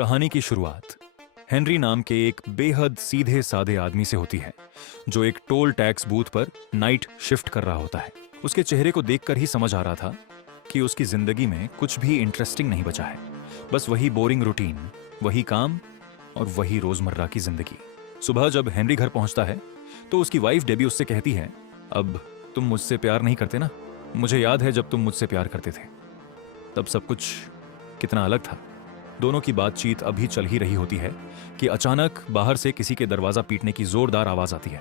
कहानी की शुरुआत हेनरी नाम के एक बेहद सीधे साधे आदमी से होती है जो एक टोल टैक्स बूथ पर नाइट शिफ्ट कर रहा होता है। उसके चेहरे को देखकर ही समझ आ रहा था कि उसकी जिंदगी में कुछ भी इंटरेस्टिंग नहीं बचा है। बस वही बोरिंग रूटीन, वही काम और वही रोजमर्रा की जिंदगी। सुबह जब हेनरी घर पहुंचता है तो उसकी वाइफ डेबी उससे कहती है, अब तुम मुझसे प्यार नहीं करते ना? मुझे याद है जब तुम मुझसे प्यार करते थे तब सब कुछ कितना अलग था। दोनों की बातचीत अभी चल ही रही होती है कि अचानक बाहर से किसी के दरवाजा पीटने की जोरदार आवाज आती है।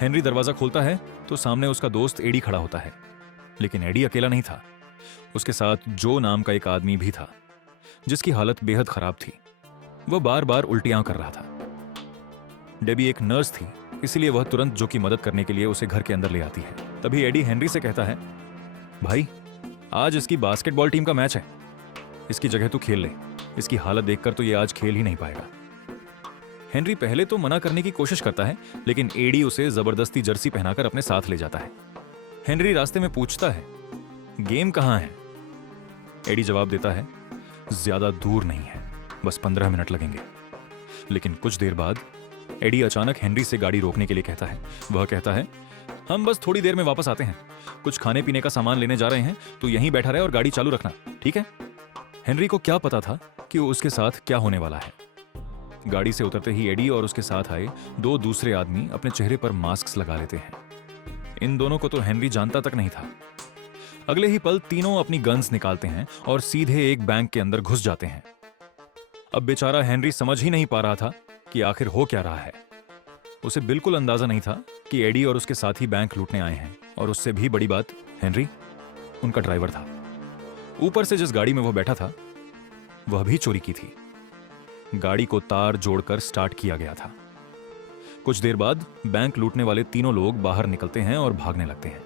हेनरी दरवाजा खोलता है तो सामने उसका दोस्त एडी खड़ा होता है, लेकिन एडी अकेला नहीं था। उसके साथ जो नाम का एक आदमी भी था जिसकी हालत बेहद खराब थी। वह बार बार उल्टियां कर रहा था। डेबी एक नर्स थी, इसलिए वह तुरंत जो की मदद करने के लिए उसे घर के अंदर ले आती है। तभी एडी हेनरी से कहता है, भाई आज इसकी बास्केटबॉल टीम का मैच है, इसकी जगह तू खेल ले। इसकी हालत देखकर तो ये आज खेल ही नहीं पाएगा। हेनरी पहले तो मना करने की कोशिश करता है, लेकिन एडी उसे जबरदस्ती जर्सी पहनाकर अपने साथ ले जाता है। हेनरी रास्ते में पूछता है, गेम कहां है? एडी जवाब देता है, ज्यादा दूर नहीं है, बस 15 मिनट लगेंगे। लेकिन कुछ देर बाद एडी अचानक हेनरी से गाड़ी रोकने के लिए कहता है। वह कहता है, हम बस थोड़ी देर में वापस आते हैं, कुछ खाने पीने का सामान लेने जा रहे हैं, तो यहीं बैठा रहे और गाड़ी चालू रखना, ठीक है? हेनरी को क्या पता था कि उसके साथ क्या होने वाला है। गाड़ी से उतरते ही एडी और उसके साथ आए दो दूसरे आदमी अपने चेहरे पर मास्क लगा लेते हैं। इन दोनों को तो हेनरी जानता तक नहीं था। अगले ही पल तीनों अपनी गन्स निकालते हैं और सीधे एक बैंक के अंदर घुस जाते हैं। अब बेचारा हेनरी समझ ही नहीं पा रहा था कि आखिर हो क्या रहा है। उसे बिल्कुल अंदाजा नहीं था कि एडी और उसके साथी बैंक लूटने आए हैं, और उससे भी बड़ी बात, हेनरी उनका ड्राइवर था। ऊपर से जिस गाड़ी में वह बैठा था वह भी चोरी की थी। गाड़ी को तार जोड़कर स्टार्ट किया गया था। कुछ देर बाद बैंक लूटने वाले तीनों लोग बाहर निकलते हैं और भागने लगते हैं।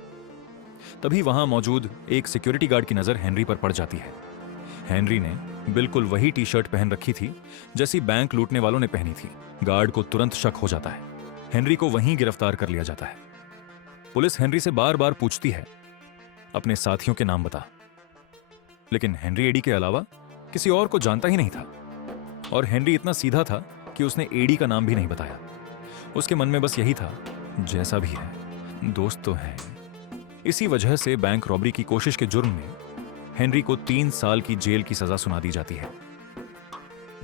तभी वहां मौजूद एक सिक्योरिटी गार्ड की नजर हेनरी पर पड़ जाती है। हेनरी ने बिल्कुल वही टी शर्ट पहन रखी थी जैसी बैंक लूटने वालों ने पहनी थी। गार्ड को तुरंत शक हो जाता है। हेनरी को वहीं गिरफ्तार कर लिया जाता है। पुलिस हेनरी से बार बार पूछती है, अपने साथियों के नाम बता। लेकिन हेनरी एडी के अलावा किसी और को जानता ही नहीं था, और हेनरी इतना सीधा था कि उसने एडी का नाम भी नहीं बताया। उसके मन में बस यही था, जैसा भी है दोस्त तो है। इसी वजह से बैंक रॉबरी की कोशिश के जुर्म में हेनरी को 3 साल की जेल की सजा सुना दी जाती है।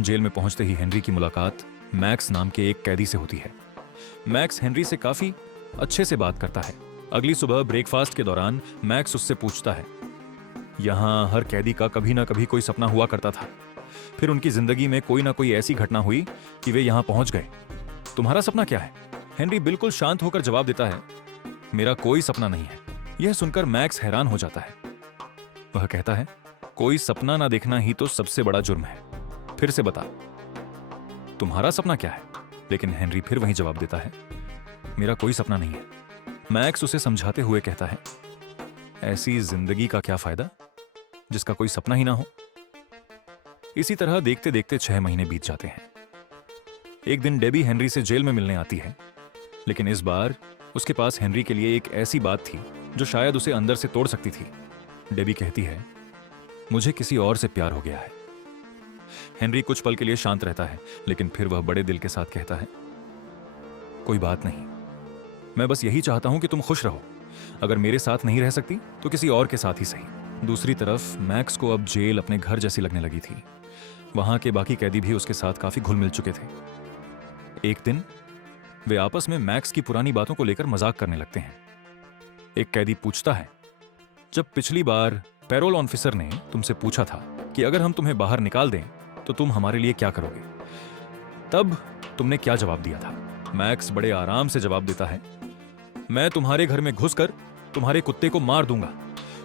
जेल में पहुंचते ही हेनरी की मुलाकात मैक्स नाम के एक कैदी से होती है। मैक्स हेनरी से काफी अच्छे से बात करता है। अगली सुबह ब्रेकफास्ट के दौरान मैक्स उससे पूछता है, यहां हर कैदी का कभी ना कभी कोई सपना हुआ करता था। फिर उनकी जिंदगी में कोई ना कोई ऐसी घटना हुई कि वे यहां पहुंच गए। तुम्हारा सपना क्या है? हेनरी बिल्कुल शांत होकर जवाब देता है, मेरा कोई सपना नहीं है। यह सुनकर मैक्स हैरान हो जाता है। वह कहता है, कोई सपना ना देखना ही तो सबसे बड़ा जुर्म है। फिर से बता, तुम्हारा सपना क्या है? लेकिन हेनरी फिर वही जवाब देता है, मेरा कोई सपना नहीं है। मैक्स उसे समझाते हुए कहता है, ऐसी जिंदगी का क्या फायदा जिसका कोई सपना ही ना हो। इसी तरह देखते देखते 6 महीने बीत जाते हैं। एक दिन डेबी हेनरी से जेल में मिलने आती है, लेकिन इस बार उसके पास हेनरी के लिए एक ऐसी बात थी जो शायद उसे अंदर से तोड़ सकती थी। डेबी कहती है, मुझे किसी और से प्यार हो गया है। हेनरी कुछ पल के लिए शांत रहता है, लेकिन फिर वह बड़े दिल के साथ कहता है, कोई बात नहीं, मैं बस यही चाहता हूं कि तुम खुश रहो। अगर मेरे साथ नहीं रह सकती तो किसी और के साथ ही सही। दूसरी तरफ मैक्स को अब जेल अपने घर जैसी लगने लगी थी। वहां के बाकी कैदी भी उसके साथ काफी घुल मिल चुके थे। एक दिन वे आपस में मैक्स की पुरानी बातों को लेकर मजाक करने लगते हैं। एक कैदी पूछता है, जब पिछली बार पैरोल ऑफिसर ने तुमसे पूछा था कि अगर हम तुम्हें बाहर निकाल दें तो तुम हमारे लिए क्या करोगे, तब तुमने क्या जवाब दिया था? मैक्स बड़े आराम से जवाब देता है, मैं तुम्हारे घर में घुसकर तुम्हारे कुत्ते को मार दूंगा,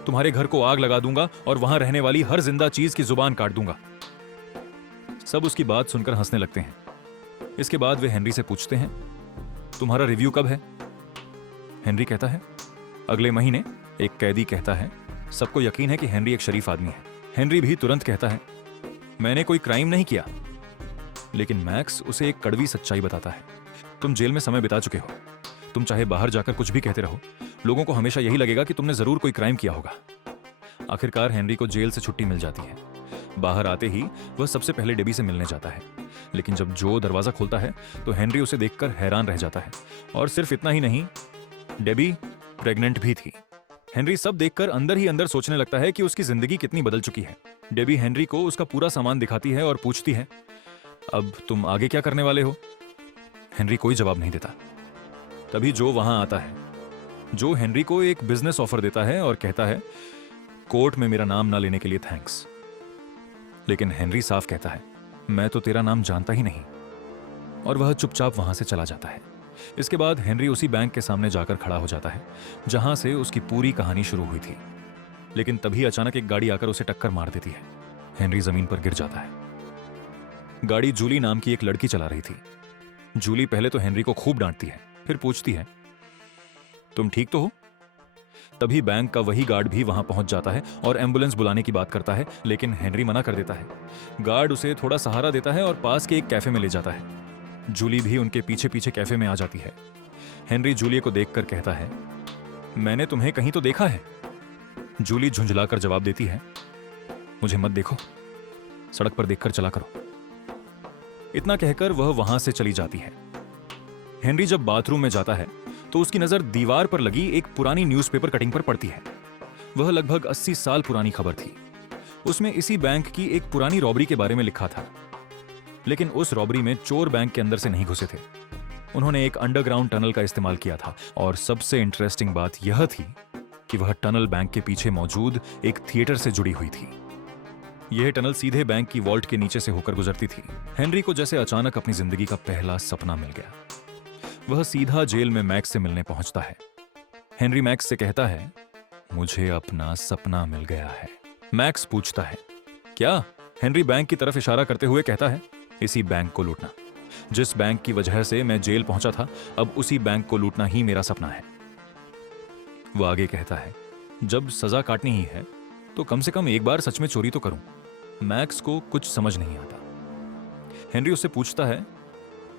तुम्हारे घर को आग लगा दूंगा और वहां रहने वाली हर जिंदा चीज की जुबान काट दूंगा। सब उसकी बात सुनकर हंसने लगते हैं। इसके बाद वे हेनरी से पूछते हैं, तुम्हारा रिव्यू कब है? हेनरी कहता है, अगले महीने। एक कैदी कहता है, सबको यकीन है कि हेनरी एक शरीफ आदमी है। हेनरी भी तुरंत कहता है, मैंने कोई क्राइम नहीं किया। लेकिन मैक्स उसे एक कड़वी सच्चाई बताता है, तुम जेल में समय बिता चुके हो। तुम चाहे बाहर जाकर कुछ भी कहते रहो, लोगों को हमेशा यही लगेगा कि तुमने जरूर कोई क्राइम किया होगा। आखिरकार हेनरी को जेल से छुट्टी मिल जाती है। बाहर आते ही वह सबसे पहले डेबी से मिलने जाता है, लेकिन जब जो दरवाजा खोलता है तो हेनरी उसे देखकर हैरान रह जाता है। और सिर्फ इतना ही नहीं, डेबी प्रेग्नेंट भी थी। हेनरी सब देखकर अंदर ही अंदर सोचने लगता है कि उसकी जिंदगी कितनी बदल चुकी है। डेबी हेनरी को उसका पूरा सामान दिखाती है और पूछती है, अब तुम आगे क्या करने वाले हो? हेनरी कोई जवाब नहीं देता। तभी जो वहां आता है। जो हेनरी को एक बिजनेस ऑफर देता है और कहता है, कोर्ट में मेरा नाम ना लेने के लिए थैंक्स। लेकिन हेनरी साफ कहता है, मैं तो तेरा नाम जानता ही नहीं, और वह चुपचाप वहां से चला जाता है। इसके बाद हेनरी उसी बैंक के सामने जाकर खड़ा हो जाता है जहां से उसकी पूरी कहानी शुरू हुई थी। लेकिन तभी अचानक एक गाड़ी आकर उसे टक्कर मार देती है। हेनरी जमीन पर गिर जाता है। गाड़ी जूली नाम की एक लड़की चला रही थी। जूली पहले तो हेनरी को खूब डांटती है, फिर पूछती है, तुम ठीक तो हो? तभी बैंक का वही गार्ड भी वहां पहुंच जाता है और एम्बुलेंस बुलाने की बात करता है, लेकिन हेनरी मना कर देता है। गार्ड उसे थोड़ा सहारा देता है और पास के एक कैफे में ले जाता है। जूली भी उनके पीछे पीछे कैफे में आ जाती है। हेनरी जूली को देखकर कहता है, मैंने तुम्हें कहीं तो देखा है। जूली झुंझलाकर जवाब देती है, मुझे मत देखो, सड़क पर देखकर चला करो। इतना कहकर वह वहां से चली जाती है। हेनरी जब बाथरूम में जाता है तो उसकी नजर दीवार पर लगी एक पुरानी न्यूज़पेपर कटिंग पर पड़ती है। वह लगभग 80 साल पुरानी खबर थी। उसमें इसी बैंक की एक पुरानी रॉबरी के बारे में लिखा था, लेकिन उस रॉबरी में चोर बैंक के अंदर से नहीं घुसे थे। उन्होंने एक अंडरग्राउंड टनल का इस्तेमाल किया था, और सबसे इंटरेस्टिंग बात यह थी कि वह टनल बैंक के पीछे मौजूद एक थिएटर से जुड़ी हुई थी। यह टनल सीधे बैंक की वॉल्ट के नीचे से होकर गुजरती थी। हेनरी को जैसे अचानक अपनी जिंदगी का पहला सपना मिल गया। वह सीधा जेल में मैक्स से मिलने पहुंचता है। हेनरी मैक्स से कहता है, मुझे अपना सपना मिल गया है। मैक्स पूछता है, क्या? हेनरी बैंक की तरफ इशारा करते हुए कहता है, इसी बैंक को लूटना। जिस बैंक की वजह से मैं जेल पहुंचा था, अब उसी बैंक को लूटना ही मेरा सपना है। वह आगे कहता है, जब सजा काटनी ही है तो कम से कम एक बार सच में चोरी तो करूं। मैक्स को कुछ समझ नहीं आता। हेनरी उससे पूछता है,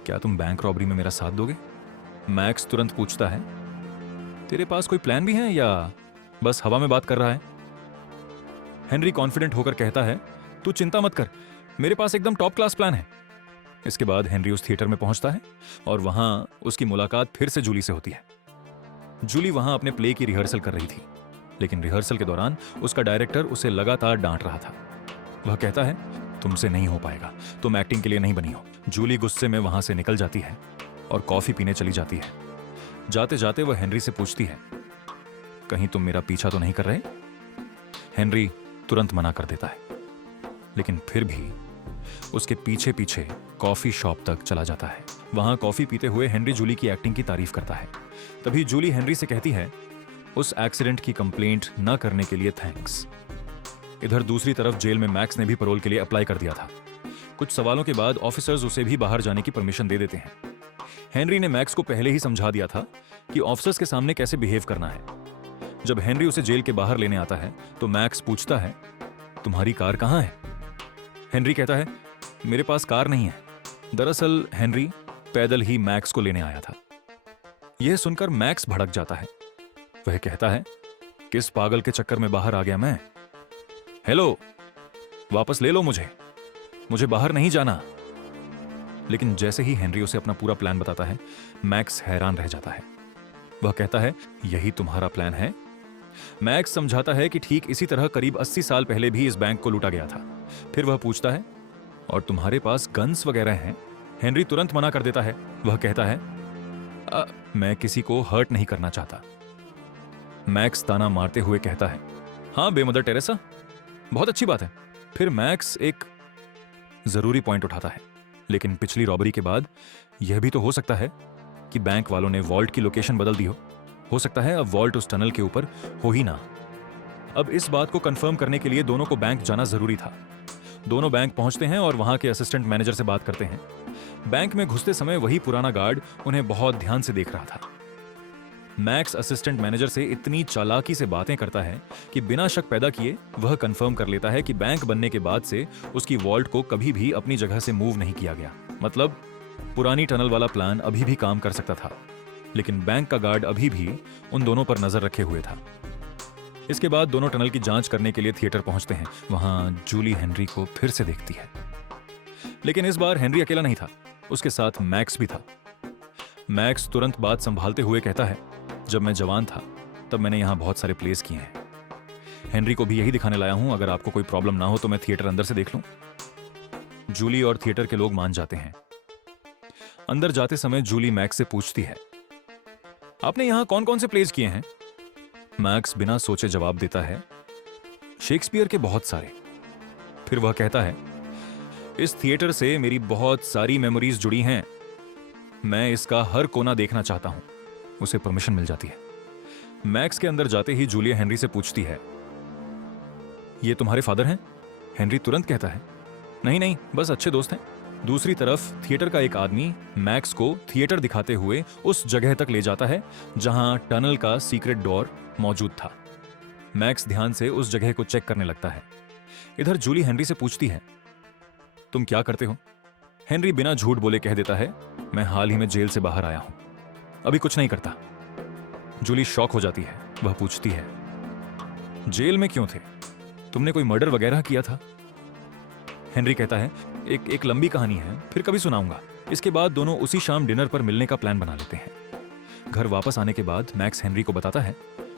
क्या तुम बैंक रॉबरी में मेरा साथ दोगे? मैक्स तुरंत पूछता है, तेरे पास कोई प्लान भी है या बस हवा में बात कर रहा है? हेनरी कॉन्फिडेंट होकर कहता है, तू चिंता मत कर, मेरे पास एकदम टॉप क्लास प्लान है। इसके बाद हेनरी उस थिएटर में पहुंचता है और वहां उसकी मुलाकात फिर से जूली से होती है। जूली वहां अपने प्ले की रिहर्सल कर रही थी, लेकिन रिहर्सल के दौरान उसका डायरेक्टर उसे लगातार डांट रहा था। वह कहता है, तुमसे नहीं हो पाएगा, तुम एक्टिंग के लिए नहीं बनी हो। जूली गुस्से में वहां से निकल जाती है और कॉफी पीने चली जाती है। जाते जाते वह हेनरी से पूछती है, कहीं तुम मेरा पीछा तो नहीं कर रहे? हेनरी तुरंत मना कर देता है, लेकिन फिर भी उसके पीछे पीछे कॉफी शॉप तक चला जाता है। वहां कॉफी पीते हुए हेनरी जूली की एक्टिंग की तारीफ करता है। तभी जूली हेनरी से कहती है, उस एक्सीडेंट की कंप्लेंट न करने के लिए थैंक्स। इधर दूसरी तरफ जेल में मैक्स ने भी पैरोल के लिए अप्लाई कर दिया था। कुछ सवालों के बाद ऑफिसर्स उसे भी बाहर जाने की परमिशन दे देते हैं। हेनरी ने मैक्स को पहले ही समझा दिया था कि ऑफिसर्स के सामने कैसे बिहेव करना है। जब हेनरी उसे जेल के बाहर लेने आता है तो मैक्स पूछता है, तुम्हारी कार कहां है? हेनरी कहता है, मेरे पास कार नहीं है। दरअसल हेनरी पैदल ही मैक्स को लेने आया था। यह सुनकर मैक्स भड़क जाता है। वह कहता है, किस पागल के चक्कर में बाहर आ गया मैं? हेलो, वापस ले लो मुझे बाहर नहीं जाना। लेकिन जैसे ही हेनरी उसे अपना पूरा प्लान बताता है, मैक्स हैरान रह जाता है। वह कहता है, यही तुम्हारा प्लान है? मैक्स समझाता है कि ठीक इसी तरह करीब 80 साल पहले भी इस बैंक को लूटा गया था। फिर वह पूछता है, और तुम्हारे पास गन्स वगैरह हैं? हेनरी तुरंत मना कर देता है। वह कहता है, मैं किसी को हर्ट नहीं करना चाहता। मैक्स ताना मारते हुए कहता है, हाँ बेमदर टेरेसा, बहुत अच्छी बात है। फिर मैक्स एक जरूरी पॉइंट उठाता है, लेकिन पिछली रॉबरी के बाद यह भी तो हो सकता है कि बैंक वालों ने वॉल्ट की लोकेशन बदल दी हो सकता है अब वॉल्ट उस टनल के ऊपर हो ही ना। अब इस बात को कंफर्म करने के लिए दोनों को बैंक जाना जरूरी था। दोनों बैंक पहुंचते हैं और वहां के असिस्टेंट मैनेजर से बात करते हैं। बैंक में घुसते समय वही पुराना गार्ड उन्हें बहुत ध्यान से देख रहा था। मैक्स असिस्टेंट मैनेजर से इतनी चालाकी से बातें करता है कि बिना शक पैदा किए वह कंफर्म कर लेता है कि बैंक बनने के बाद से उसकी वॉल्ट को कभी भी अपनी जगह से मूव नहीं किया गया। मतलब पुरानी टनल वाला प्लान अभी भी काम कर सकता था, लेकिन बैंक का गार्ड अभी भी उन दोनों पर नजर रखे हुए था। इसके बाद दोनों टनल की जांच करने के लिए थिएटर पहुंचते हैं। वहां जूली हेनरी को फिर से देखती है, लेकिन इस बार हेनरी अकेला नहीं था, उसके साथ मैक्स भी था। मैक्स तुरंत बात संभालते हुए कहता है, जब मैं जवान था तब मैंने यहां बहुत सारे प्लेस किए हैं। हेनरी को भी यही दिखाने लाया हूं, अगर आपको कोई प्रॉब्लम ना हो तो मैं थिएटर अंदर से देख लूं। जूली और थिएटर के लोग मान जाते हैं। अंदर जाते समय जूली मैक्स से पूछती है, आपने यहां कौन कौन से प्लेस किए हैं? मैक्स बिना सोचे जवाब देता है, शेक्सपियर के बहुत सारे। फिर वह कहता है, इस थिएटर से मेरी बहुत सारी मेमोरीज जुड़ी हैं, मैं इसका हर कोना देखना चाहता हूं। उसे परमिशन मिल जाती है। मैक्स के अंदर जाते ही जूलिया हेनरी से पूछती है, ये तुम्हारे फादर हैं? हेनरी तुरंत कहता है, नहीं नहीं, बस अच्छे दोस्त हैं। दूसरी तरफ थिएटर का एक आदमी मैक्स को थिएटर दिखाते हुए उस जगह तक ले जाता है जहां टनल का सीक्रेट डोर मौजूद था। मैक्स ध्यान से उस जगह को चेक करने लगता है। इधर जूली हेनरी से पूछती है, तुम क्या करते हो? हेनरी बिना झूठ बोले कह देता है, मैं हाल ही में जेल से बाहर आया हूं, अभी कुछ नहीं करता। जूली शॉक हो जाती है। वह पूछती है, जेल में क्यों थे? तुमने कोई मर्डर वगैरह किया था? हेनरी कहता है, एक लंबी कहानी है, फिर कभी सुनाऊंगा। इसके बाद दोनों उसी शाम डिनर पर मिलने का प्लान बना लेते हैं। घर वापस आने के बाद मैक्स हेनरी को बताता है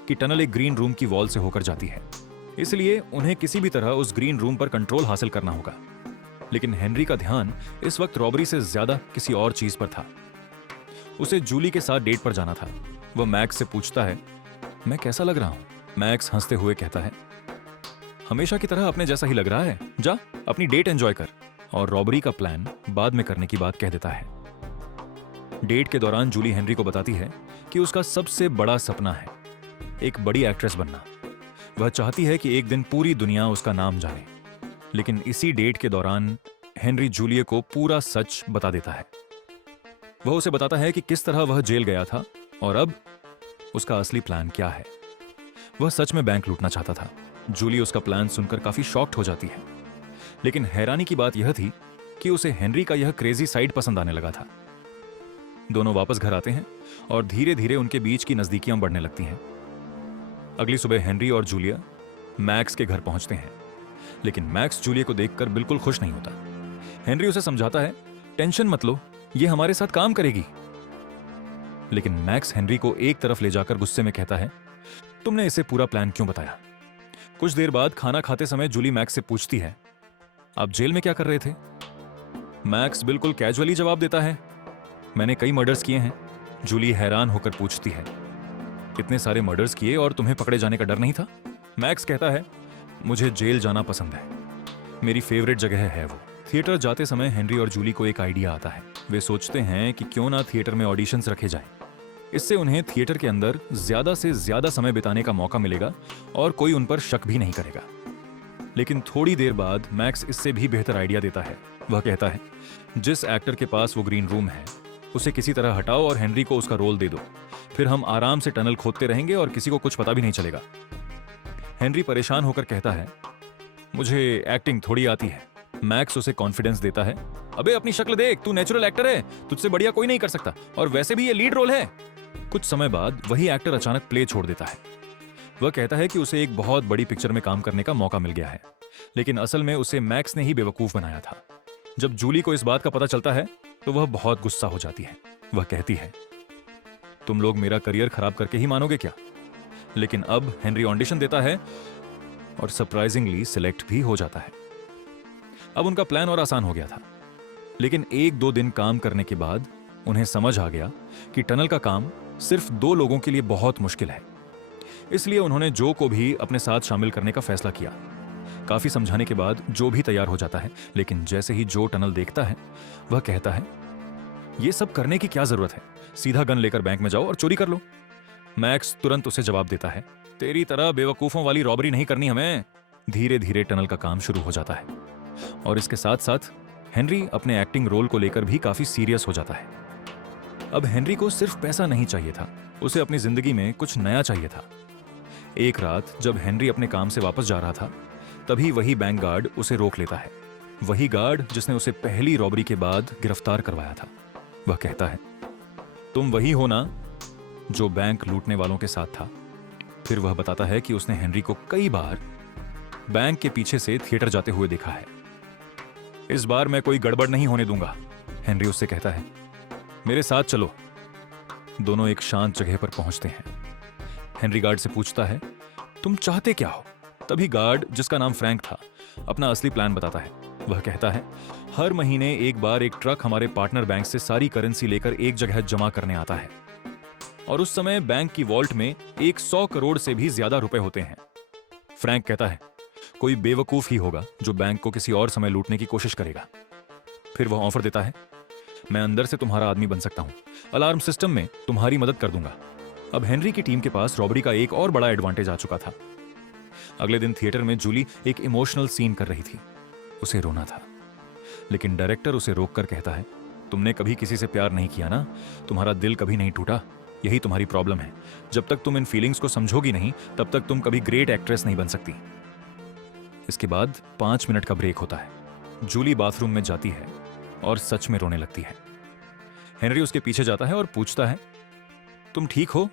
कि टनल एक ग्रीन रूम की वॉल से होकर जाती है, इसलिए उन्हें किसी भी तरह उस ग्रीन रूम पर कंट्रोल हासिल करना होगा। लेकिन हेनरी का ध्यान इस वक्त रॉबरी से ज्यादा किसी और चीज पर था। उसे जूली के साथ डेट पर जाना था। वह मैक्स से पूछता है, मैं कैसा लग रहा हूं? मैक्स हंसते हुए कहता है, हमेशा की तरह अपने जैसा ही लग रहा है, जा अपनी डेट एंजॉय कर। और रॉबरी का प्लान बाद में करने की बात कह देता है। डेट के दौरान जूली हेनरी को बताती है कि उसका सबसे बड़ा सपना है एक बड़ी एक्ट्रेस बनना। वह चाहती है कि एक दिन पूरी दुनिया उसका नाम जाने। लेकिन इसी डेट के दौरान हेनरी जूलिया को पूरा सच बता देता है। वह उसे बताता है कि किस तरह वह जेल गया था और अब उसका असली प्लान क्या है। वह सच में बैंक लूटना चाहता था। जूली उसका प्लान सुनकर काफी शॉक्ड हो जाती है, लेकिन हैरानी की बात यह थी कि उसे हेनरी का यह क्रेजी साइड पसंद आने लगा था। दोनों वापस घर आते हैं और धीरे धीरे उनके बीच की नजदीकियां बढ़ने लगती हैं। अगली सुबह हेनरी और जूलिया मैक्स के घर पहुंचते हैं, लेकिन मैक्स जूलिया को देखकर बिल्कुल खुश नहीं होता। हेनरी उसे समझाता है, टेंशन मत लो, ये हमारे साथ काम करेगी। लेकिन मैक्स हेनरी को एक तरफ ले जाकर गुस्से में कहता है, तुमने इसे पूरा प्लान क्यों बताया? कुछ देर बाद खाना खाते समय जूली मैक्स से पूछती है, आप जेल में क्या कर रहे थे? मैक्स बिल्कुल कैजुअली जवाब देता है, मैंने कई मर्डर्स किए हैं। जूली हैरान होकर पूछती है, इतने सारे मर्डर्स किए और तुम्हें पकड़े जाने का डर नहीं था? मैक्स कहता है, मुझे जेल जाना पसंद है, मेरी फेवरेट जगह है वो। थिएटर जाते समय हेनरी और जूली को एक आइडिया आता है। वे सोचते हैं कि क्यों ना थिएटर में ऑडिशंस रखे जाएं। इससे उन्हें थिएटर के अंदर ज्यादा से ज्यादा समय बिताने का मौका मिलेगा और कोई उन पर शक भी नहीं करेगा। लेकिन थोड़ी देर बाद मैक्स इससे भी बेहतर आइडिया देता है। वह कहता है, जिस एक्टर के पास वो ग्रीन रूम है उसे किसी तरह हटाओ और हेनरी को उसका रोल दे दो, फिर हम आराम से टनल खोदते रहेंगे और किसी को कुछ पता भी नहीं चलेगा। हेनरी परेशान होकर कहता है, मुझे एक्टिंग थोड़ी आती है। मैक्स उसे कॉन्फिडेंस देता है, अबे अपनी शक्ल देख, तू नेचुरल एक्टर है, तुझसे बढ़िया कोई नहीं कर सकता, और वैसे भी ये लीड रोल है। कुछ समय बाद वही एक्टर अचानक प्ले छोड़ देता है। वह कहता है कि उसे एक बहुत बड़ी पिक्चर में काम करने का मौका मिल गया है, लेकिन असल में उसे मैक्स ने ही बेवकूफ बनाया था। जब जूली को इस बात का पता चलता है तो वह बहुत गुस्सा हो जाती है। वह कहती है, तुम लोग मेरा करियर खराब करके ही मानोगे क्या? लेकिन अब हेनरी ऑडिशन देता है और सरप्राइजिंगली सिलेक्ट भी हो जाता है। अब उनका प्लान और आसान हो गया था, लेकिन 1-2 दिन काम करने के बाद उन्हें समझ आ गया कि टनल का काम सिर्फ 2 लोगों के लिए बहुत मुश्किल है। इसलिए उन्होंने जो को भी अपने साथ शामिल करने का फैसला किया। काफी समझाने के बाद जो भी तैयार हो जाता है, लेकिन जैसे ही जो टनल देखता है वह कहता है, यह सब करने की क्या जरूरत है, सीधा गन लेकर बैंक में जाओ और चोरी कर लो। मैक्स तुरंत उसे जवाब देता है, तेरी तरह बेवकूफों वाली रॉबरी नहीं करनी हमें। धीरे धीरे टनल का काम शुरू हो जाता है और इसके साथ साथ हेनरी अपने एक्टिंग रोल को लेकर भी काफी सीरियस हो जाता है। अब हेनरी को सिर्फ पैसा नहीं चाहिए था, उसे अपनी जिंदगी में कुछ नया चाहिए था। एक रात जब हेनरी अपने काम से वापस जा रहा था, तभी वही बैंक गार्ड उसे रोक लेता है। वही गार्ड जिसने उसे पहली रॉबरी के बाद गिरफ्तार करवाया था। वह कहता है, तुम वही हो ना जो बैंक लूटने वालों के साथ था? फिर वह बताता है कि उसने हेनरी को कई बार बैंक के पीछे से थिएटर जाते हुए देखा है। इस बार मैं कोई गड़बड़ नहीं होने दूंगा, हेनरी उससे कहता है। मेरे साथ चलो। दोनों एक शांत जगह पर पहुंचते हैं। हेनरी गार्ड से पूछता है, तुम चाहते क्या हो? तभी गार्ड, जिसका नाम फ्रैंक था, अपना असली प्लान बताता है। वह कहता है, हर महीने एक बार एक ट्रक हमारे पार्टनर बैंक से सारी करेंसी लेकर एक जगह जमा करने आता है, और उस समय बैंक की वॉल्ट में 100 करोड़ से भी ज्यादा रुपए होते हैं। फ्रैंक कहता है, कोई बेवकूफ ही होगा जो बैंक को किसी और समय लूटने की कोशिश करेगा। फिर वह ऑफर देता है, मैं अंदर से तुम्हारा आदमी बन सकता हूं, अलार्म सिस्टम में तुम्हारी मदद कर दूंगा। अब हेनरी की टीम के पास रॉबरी का एक और बड़ा एडवांटेज आ चुका था। अगले दिन थिएटर में जूली एक इमोशनल सीन कर रही थी। उसे रोना था, लेकिन डायरेक्टर उसे रोककर कहता है, तुमने कभी किसी से प्यार नहीं किया ना, तुम्हारा दिल कभी नहीं टूटा, यही तुम्हारी प्रॉब्लम है। जब तक तुम इन फीलिंग्स को समझोगी नहीं, तब तक तुम कभी ग्रेट एक्ट्रेस नहीं बन सकती। इसके बाद 5 मिनट का ब्रेक होता है। जूली बाथरूम में जाती है और सच में रोने लगती है। हेनरी उसके पीछे जाता है और पूछता है, तुम ठीक हो?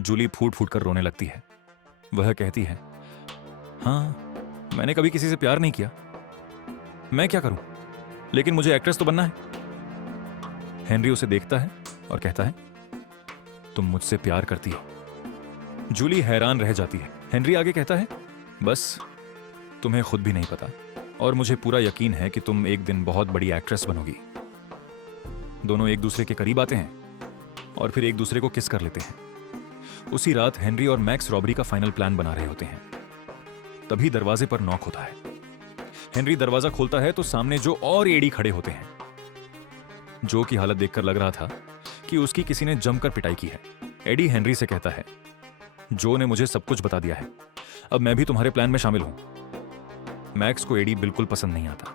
जूली फूट फूट कर रोने लगती है। वह कहती है, हाँ, मैंने कभी किसी से प्यार नहीं किया, मैं क्या करूं, लेकिन मुझे एक्ट्रेस तो बनना है। हेनरी उसे देखता है और कहता है, तुम मुझसे प्यार करती हो? जूली हैरान रह जाती है। हेनरी आगे कहता है, बस तुम्हें खुद भी नहीं पता, और मुझे पूरा यकीन है कि तुम एक दिन बहुत बड़ी एक्ट्रेस बनोगी। दोनों एक दूसरे के करीब आते हैं और फिर एक दूसरे को किस कर लेते हैं। उसी रात हेनरी और मैक्स रॉबरी का फाइनल प्लान बना रहे होते हैं। तभी दरवाजे पर नॉक होता है। हेनरी दरवाजा खोलता है तो सामने जो और एडी खड़े होते हैं। जो की हालत देखकर लग रहा था कि उसकी किसी ने जमकर पिटाई की है। एडी हेनरी से कहता है, जो ने मुझे सब कुछ बता दिया है, अब मैं भी तुम्हारे प्लान में शामिल हूं। मैक्स को एडी बिल्कुल पसंद नहीं आता।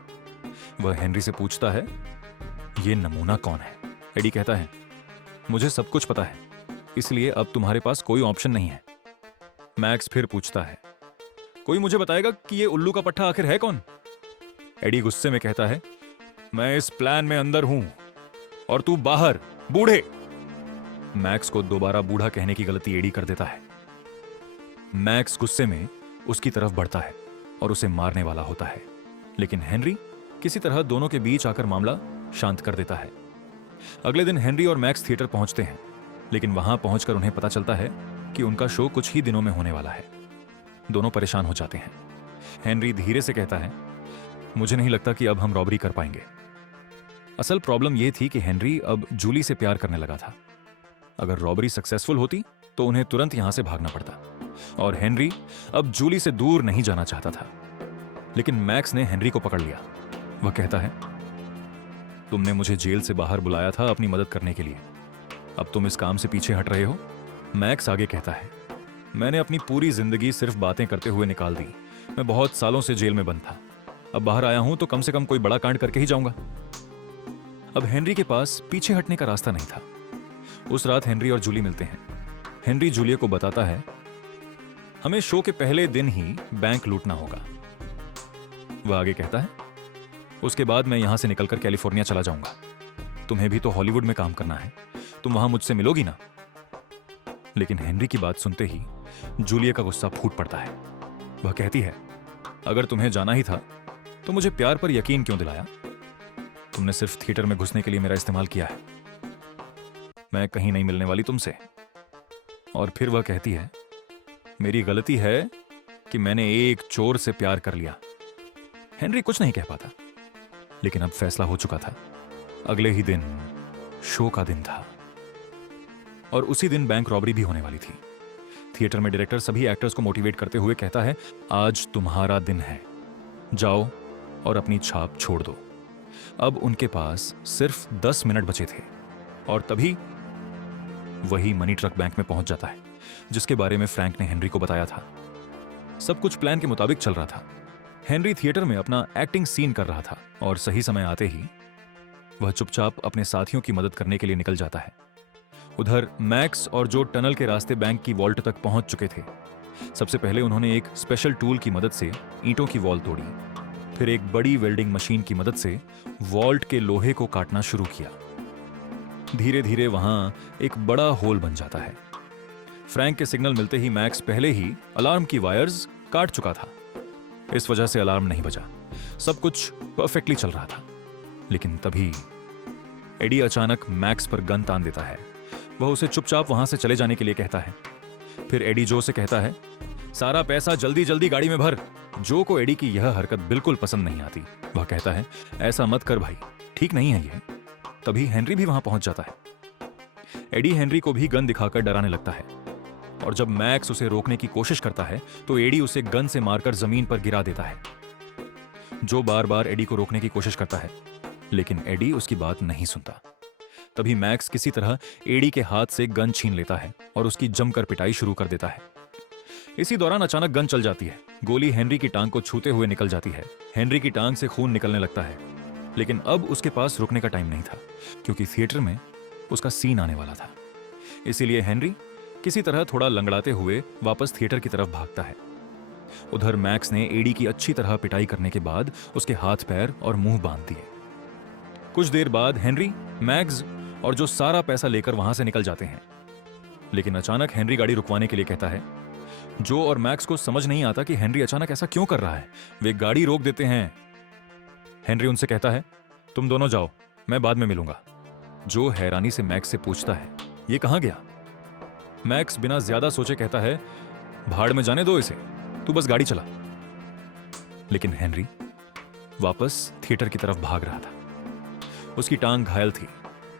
वह हेनरी से पूछता है, यह नमूना कौन है? एडी कहता है, मुझे सब कुछ पता है, इसलिए अब तुम्हारे पास कोई ऑप्शन नहीं है। मैक्स फिर पूछता है, कोई मुझे बताएगा कि ये उल्लू का पट्टा आखिर है कौन? एडी गुस्से में कहता है, मैं इस प्लान में अंदर हूं और तू बाहर, बूढ़े। मैक्स को दोबारा बूढ़ा कहने की गलती एडी कर देता है। मैक्स गुस्से में उसकी तरफ बढ़ता है और उसे मारने वाला होता है, लेकिन हेनरी किसी तरह दोनों के बीच आकर मामला शांत कर देता है। अगले दिन हेनरी और मैक्स थिएटर पहुंचते हैं, लेकिन वहां पहुंचकर उन्हें पता चलता है कि उनका शो कुछ ही दिनों में होने वाला है। दोनों परेशान हो जाते हैं। हेनरी धीरे से कहता है, मुझे नहीं लगता कि अब हम रॉबरी कर पाएंगे। असल प्रॉब्लम यह थी कि हेनरी अब जूली से प्यार करने लगा था। अगर रॉबरी सक्सेसफुल होती तो उन्हें तुरंत यहां से भागना पड़ता, और हेनरी अब जूली से दूर नहीं जाना चाहता था। लेकिन मैक्स ने हेनरी को पकड़ लिया। वह कहता है, तुमने मुझे जेल से बाहर बुलाया था अपनी मदद करने के लिए, अब तुम इस काम से पीछे हट रहे हो? मैक्स आगे कहता है, मैंने अपनी पूरी जिंदगी सिर्फ बातें करते हुए निकाल दी। मैं बहुत सालों से जेल में बंद था, अब बाहर आया हूं तो कम से कम कोई बड़ा कांड करके ही जाऊंगा। अब हेनरी के पास पीछे हटने का रास्ता नहीं था। उस रात हेनरी और जूली मिलते हैं। हेनरी जूली को बताता है, हमें शो के पहले दिन ही बैंक लूटना होगा। वह आगे कहता है, उसके बाद मैं यहां से निकलकर कैलिफोर्निया चला जाऊंगा। तुम्हें भी तो हॉलीवुड में काम करना है, तुम वहां मुझसे मिलोगी ना? लेकिन हेनरी की बात सुनते ही जूलिया का गुस्सा फूट पड़ता है। वह कहती है, अगर तुम्हें जाना ही था तो मुझे प्यार पर यकीन क्यों दिलाया? तुमने सिर्फ थिएटर में घुसने के लिए मेरा इस्तेमाल किया है। मैं कहीं नहीं मिलने वाली तुमसे। और फिर वह कहती है, मेरी गलती है कि मैंने एक चोर से प्यार कर लिया। हेनरी कुछ नहीं कह पाता, लेकिन अब फैसला हो चुका था। अगले ही दिन शो का दिन था, और उसी दिन बैंक रॉबरी भी होने वाली थी। थिएटर में डायरेक्टर सभी एक्टर्स को मोटिवेट करते हुए कहता है, आज तुम्हारा दिन है, जाओ और अपनी छाप छोड़ दो। अब उनके पास सिर्फ 10 मिनट बचे थे, और तभी वही मनी ट्रक बैंक में पहुंच जाता है, जिसके बारे में फ्रैंक ने हेनरी को बताया था। सब कुछ प्लान के मुताबिक चल रहा था। हेनरी थिएटर में अपना एक्टिंग सीन कर रहा था, और सही समय आते ही वह चुपचाप अपने साथियों की मदद करने के लिए निकल जाता है। उधर मैक्स और जो टनल के रास्ते बैंक की वॉल्ट तक पहुंच चुके थे। सबसे पहले उन्होंने एक स्पेशल टूल की मदद से ईंटों की वॉल तोड़ी, फिर एक बड़ी वेल्डिंग मशीन की मदद से वॉल्ट के लोहे को काटना शुरू किया। धीरे धीरे वहां एक बड़ा होल बन जाता है। फ्रैंक के सिग्नल मिलते ही मैक्स पहले ही अलार्म की वायर्स काट चुका था। इस वजह से अलार्म नहीं बजा। सब कुछ परफेक्टली चल रहा था। लेकिन तभी एडी अचानक मैक्स पर गन तान देता है। वह उसे चुपचाप वहां से चले जाने के लिए कहता है। फिर एडी जो से कहता है, सारा पैसा जल्दी जल्दी गाड़ी में भर। जो को एडी की यह हरकत बिल्कुल पसंद नहीं आती। वह कहता है, ऐसा मत कर भाई, ठीक नहीं है ये। तभी हेनरी भी वहां पहुंच जाता है। एडी हेनरी को भी गन दिखाकर डराने लगता है और जब मैक्स उसे रोकने की कोशिश करता है तो एडी उसे गन से मारकर जमीन पर गिरा देता है। जो बार बार एडी को रोकने की कोशिश करता है, लेकिन एडी उसकी बात नहीं सुनता। तभी मैक्स किसी तरह एडी के हाथ से गन छीन लेता है और उसकी जमकर पिटाई शुरू कर देता है। इसी दौरान अचानक गन चल जाती है। गोली हेनरी की टांग को छूते हुए निकल जाती है। हेनरी की टांग से खून निकलने लगता है, लेकिन अब उसके पास रुकने का टाइम नहीं था, क्योंकि थिएटर में उसका सीन आने वाला था। इसीलिए हेनरी किसी तरह थोड़ा लंगड़ाते हुए वापस थिएटर की तरफ भागता है। उधर मैक्स ने एडी की अच्छी तरह पिटाई करने के बाद उसके हाथ पैर और मुंह बांध दिए। कुछ देर बाद हेनरी, मैक्स और जो सारा पैसा लेकर वहां से निकल जाते हैं। लेकिन अचानक हेनरी गाड़ी रुकवाने के लिए कहता है। जो और मैक्स को समझ नहीं आता कि हेनरी अचानक ऐसा क्यों कर रहा है। वे गाड़ी रोक देते हैं। हेनरी उनसे कहता है, तुम दोनों जाओ, मैं बाद में मिलूंगा। जो हैरानी से मैक्स से पूछता है, ये कहां गया? मैक्स बिना ज्यादा सोचे कहता है, भाड़ में जाने दो इसे, तू बस गाड़ी चला। लेकिन हेनरी वापस थिएटर की तरफ भाग रहा था। उसकी टांग घायल थी,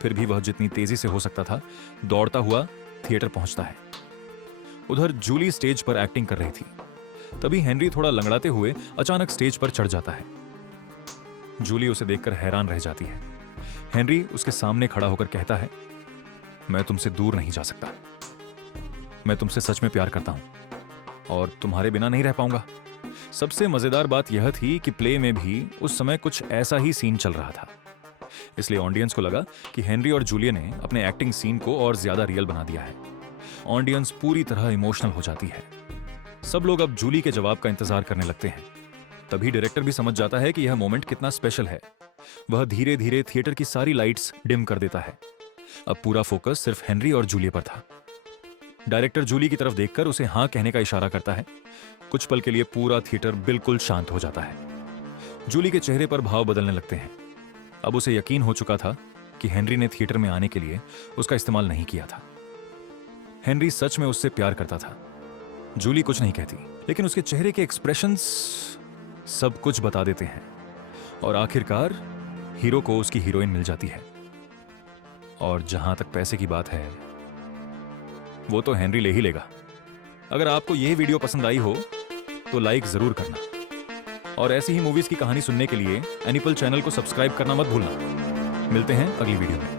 फिर भी वह जितनी तेजी से हो सकता था दौड़ता हुआ थिएटर पहुंचता है। उधर जूली स्टेज पर एक्टिंग कर रही थी। तभी हेनरी थोड़ा लंगड़ाते हुए अचानक स्टेज पर चढ़ जाता है। जूली उसे देखकर हैरान रह जाती है। हेनरी उसके सामने खड़ा होकर कहता है, मैं तुमसे दूर नहीं जा सकता। मैं तुमसे सच में प्यार करता हूं और तुम्हारे बिना नहीं रह पाऊंगा। सबसे मजेदार बात यह थी कि प्ले में भी उस समय कुछ ऐसा ही सीन चल रहा था। इसलिए ऑडियंस को लगा कि हेनरी और जूलिया ने अपने एक्टिंग सीन को और ज्यादा रियल बना दिया है। ऑडियंस पूरी तरह इमोशनल हो जाती है। सब लोग अब जूली के जवाब का इंतजार करने लगते हैं। तभी डायरेक्टर भी समझ जाता है कि यह मोमेंट कितना स्पेशल है। वह धीरे धीरे थिएटर की सारी लाइट्स डिम कर देता है। अब पूरा फोकस सिर्फ हेनरी और जूलिया पर था। डायरेक्टर जूली की तरफ देखकर उसे हां कहने का इशारा करता है। कुछ पल के लिए पूरा थिएटर बिल्कुल शांत हो जाता है। जूली के चेहरे पर भाव बदलने लगते हैं। अब उसे यकीन हो चुका था कि हेनरी ने थिएटर में आने के लिए उसका इस्तेमाल नहीं किया था। हेनरी सच में उससे प्यार करता था। जूली कुछ नहीं कहती, लेकिन उसके चेहरे के एक्सप्रेशंस सब कुछ बता देते हैं। और आखिरकार हीरो को उसकी हीरोइन मिल जाती है। और जहां तक पैसे की बात है, वो तो हेनरी ले ही लेगा। अगर आपको यह वीडियो पसंद आई हो तो लाइक जरूर करना और ऐसी ही मूवीज की कहानी सुनने के लिए एनिपल चैनल को सब्सक्राइब करना मत भूलना। मिलते हैं अगली वीडियो में।